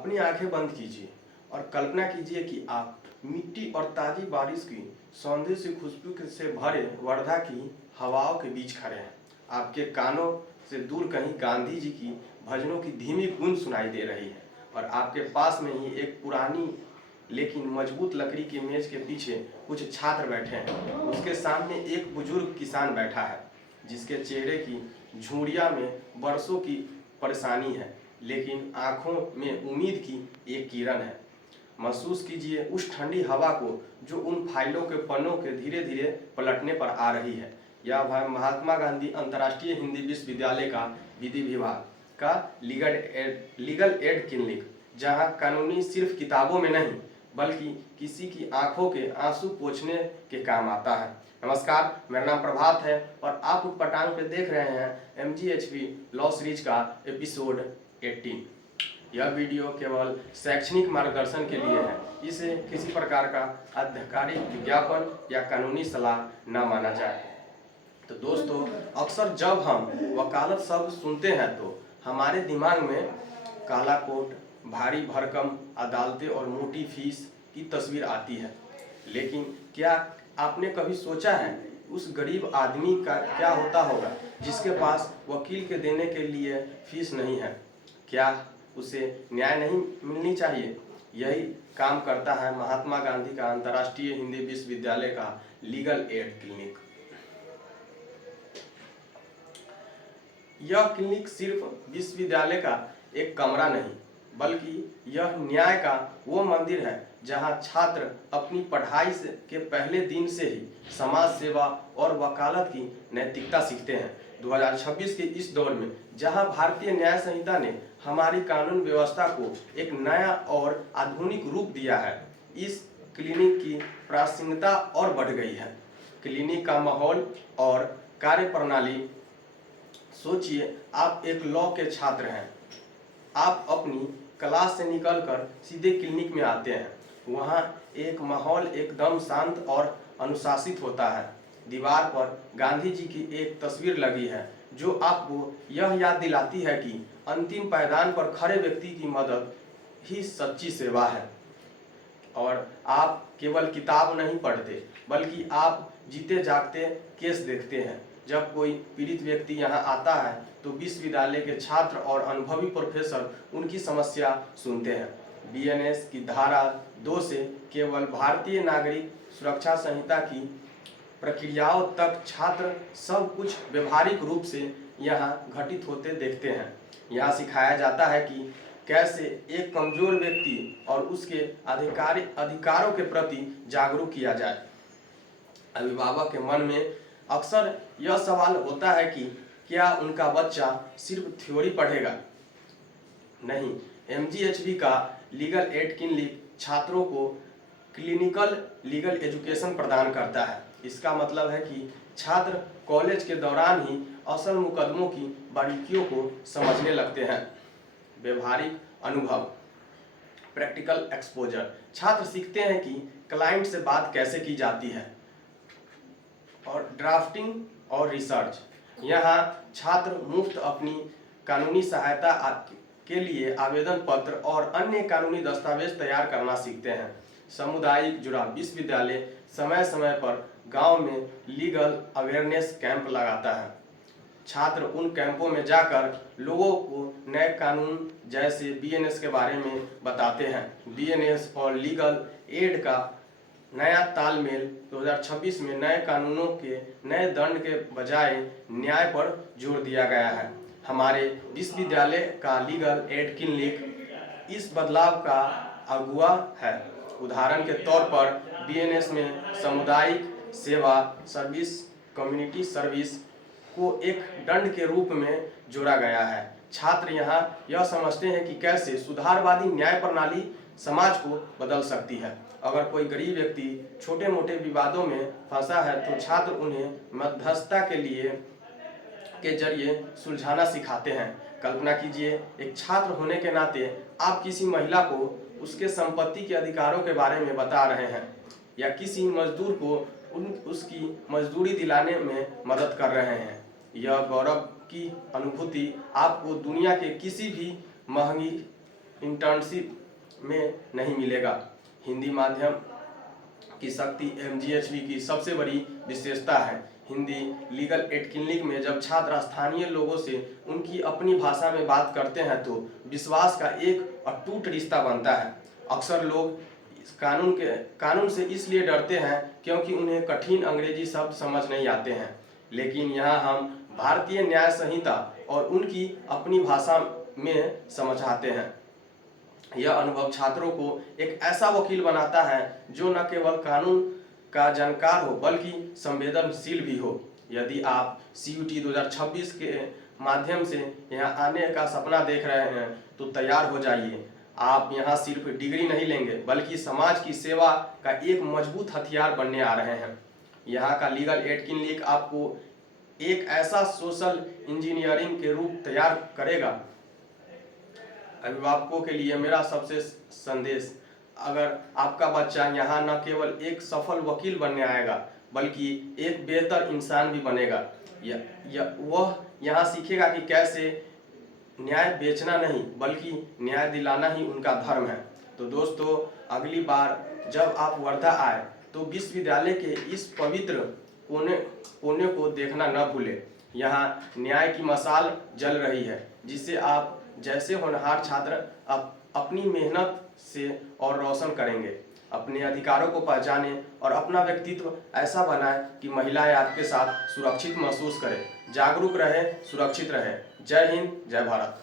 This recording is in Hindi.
अपनी आंखें बंद कीजिए और कल्पना कीजिए कि आप मिट्टी और ताज़ी बारिश की सौंदर्य से खुशबू से भरे वर्धा की हवाओं के बीच खड़े हैं। आपके कानों से दूर कहीं गांधी जी की भजनों की धीमी गूंज सुनाई दे रही है और आपके पास में ही एक पुरानी लेकिन मजबूत लकड़ी की मेज के पीछे कुछ छात्र बैठे हैं। उसके सामने एक बुजुर्ग किसान बैठा है जिसके चेहरे की झुर्रियाँ में बरसों की परेशानी है, लेकिन आंखों में उम्मीद की एक किरण है। महसूस कीजिए उस ठंडी हवा को जो उन फाइलों के पन्नों के धीरे धीरे पलटने पर आ रही है। यह महात्मा गांधी अंतर्राष्ट्रीय हिंदी विश्वविद्यालय का विधि विभाग का लीगल एड क्लिनिक, जहां कानूनी सिर्फ किताबों में नहीं बल्कि किसी की आंखों के आंसू पोंछने के काम आता है। नमस्कार, मेरा नाम प्रभात है और आप उटपटांग पे देख रहे हैं MGHV लॉ सीरीज का एपिसोड 18। यह वीडियो केवल शैक्षणिक मार्गदर्शन के लिए है। इसे किसी प्रकार का आधिकारिक विज्ञापन या कानूनी सलाह न माना जाए। तो दोस्तों, अक्सर जब हम वकालत शब्द सुनते हैं तो हमारे दिमाग में काला कोट, भारी भरकम अदालतें और मोटी फीस की तस्वीर आती है। लेकिन क्या आपने कभी सोचा है उस गरीब आदमी का क्या होता होगा जिसके पास वकील के देने के लिए फीस नहीं है? क्या उसे न्याय नहीं मिलनी चाहिए? यही काम करता है महात्मा गांधी का अंतर्राष्ट्रीय हिंदी विश्वविद्यालय का लीगल एड क्लिनिक। यह क्लिनिक सिर्फ विश्वविद्यालय का एक कमरा नहीं बल्कि यह न्याय का वो मंदिर है जहां छात्र अपनी पढ़ाई के पहले दिन से ही समाज सेवा और वकालत की नैतिकता सीखते हैं। 2026 के इस दौर में जहां भारतीय न्याय संहिता ने हमारी कानून व्यवस्था को एक नया और आधुनिक रूप दिया है, इस क्लिनिक की प्रासंगिकता और बढ़ गई है। क्लिनिक का माहौल और कार्यप्रणाली, सोचिए आप एक लॉ के छात्र हैं, आप अपनी क्लास से निकलकर सीधे क्लिनिक में आते हैं। वहाँ एक माहौल एकदम शांत और अनुशासित होता है। दीवार पर गांधी जी की एक तस्वीर लगी है जो आपको यह याद दिलाती है कि अंतिम पायदान पर खड़े व्यक्ति की मदद ही सच्ची सेवा है। और आप केवल किताब नहीं पढ़ते बल्कि आप जीते जागते केस देखते हैं। जब कोई पीड़ित व्यक्ति यहाँ आता है तो विश्वविद्यालय के छात्र और अनुभवी प्रोफेसर उनकी समस्या सुनते हैं। BNS की धारा 2 से केवल भारतीय नागरिक सुरक्षा संहिता की प्रक्रियाओं तक छात्र सब कुछ व्यवहारिक रूप से यहाँ घटित होते देखते हैं। यहाँ सिखाया जाता है कि कैसे एक कमजोर व्यक्ति और उसके अधिकारों के प्रति जागरूक किया जाए। अभिभावक के मन में अक्सर यह सवाल होता है कि क्या उनका बच्चा सिर्फ थ्योरी पढ़ेगा? नहीं, MGHV का लीगल एड क्लिनिक छात्रों को क्लिनिकल लीगल एजुकेशन प्रदान करता है। इसका मतलब है कि छात्र कॉलेज के दौरान ही असल मुकदमों की बारीकियों को समझने लगते हैं। व्यवहारिक अनुभव, प्रैक्टिकल एक्सपोजर, छात्र सीखते हैं कि क्लाइंट से बात कैसे की जाती है। और ड्राफ्टिंग और रिसर्च, यहाँ छात्र मुफ्त अपनी कानूनी सहायता के लिए आवेदन पत्र और अन्य कानूनी दस्तावेज तैयार करना सीखते हैं। सामुदायिक जुड़ाव, विश्वविद्यालय समय समय पर गांव में लीगल अवेयरनेस कैंप लगाता है। छात्र उन कैंपों में जाकर लोगों को नए कानून जैसे BNS के बारे में बताते हैं। BNS और लीगल एड का नया तालमेल 2026 में नए कानूनों के नए दंड के बजाय न्याय पर जोर दिया गया है। हमारे विश्वविद्यालय का लीगल एड क्लिनिक इस बदलाव का अगुवा है। उदाहरण के तौर पर BNS में सामुदायिक सेवा सर्विस, कम्युनिटी सर्विस को एक दंड के रूप में जोड़ा गया है। छात्र यहाँ यह समझते हैं कि कैसे सुधारवादी न्याय प्रणाली समाज को बदल सकती है। अगर कोई गरीब व्यक्ति छोटे मोटे विवादों में फंसा है तो छात्र उन्हें मध्यस्थता के जरिए सुलझाना सिखाते हैं। कल्पना कीजिए, एक छात्र होने के नाते आप किसी महिला को उसके संपत्ति के अधिकारों के बारे में बता रहे हैं या किसी मजदूर को उसकी मजदूरी दिलाने में मदद कर रहे हैं। यह गौरव की अनुभूति आपको दुनिया के किसी भी महंगी इंटर्नशिप में नहीं मिलेगा। हिंदी माध्यम की शक्ति एमजीएचवी की सबसे बड़ी विशेषता है। हिंदी लीगल एड क्लिनिक में जब छात्र स्थानीय लोगों से उनकी अपनी भाषा में बात करते हैं तो विश्वास का एक अटूट रिश्ता बनता है। अक्सर लोग इस कानून से इसलिए डरते हैं क्योंकि उन्हें कठिन अंग्रेजी शब्द समझ नहीं आते हैं, लेकिन यहाँ हम भारतीय न्याय संहिता और उनकी अपनी भाषा में समझाते हैं। यह अनुभव छात्रों को एक ऐसा वकील बनाता है जो न केवल कानून का जानकार हो बल्कि संवेदनशील भी हो। यदि आप CUT 2026 के माध्यम से यहाँ आने का सपना देख रहे हैं तो तैयार हो जाइए। आप यहाँ सिर्फ डिग्री नहीं लेंगे बल्कि समाज की सेवा का एक मजबूत हथियार बनने आ रहे हैं। यहाँ का लीगल एड क्लिनिक आपको एक ऐसा सोशल इंजीनियरिंग के रूप तैयार करेगा। अभिभावकों के लिए मेरा सबसे संदेश, अगर आपका बच्चा यहाँ न केवल एक सफल वकील बनने आएगा बल्कि एक बेहतर इंसान भी बनेगा। वह यहाँ सीखेगा कि कैसे न्याय बेचना नहीं बल्कि न्याय दिलाना ही उनका धर्म है। तो दोस्तों, अगली बार जब आप वर्धा आए तो विश्वविद्यालय के इस पवित्र कोने को देखना न भूलें। यहाँ न्याय की मशाल जल रही है जिसे आप जैसे होनहार छात्र अपनी मेहनत से और रोशन करेंगे। अपने अधिकारों को पहचानें और अपना व्यक्तित्व ऐसा बनाएं कि महिलाएं आपके साथ सुरक्षित महसूस करें। जागरूक रहें, सुरक्षित रहें। जय हिंद, जय भारत।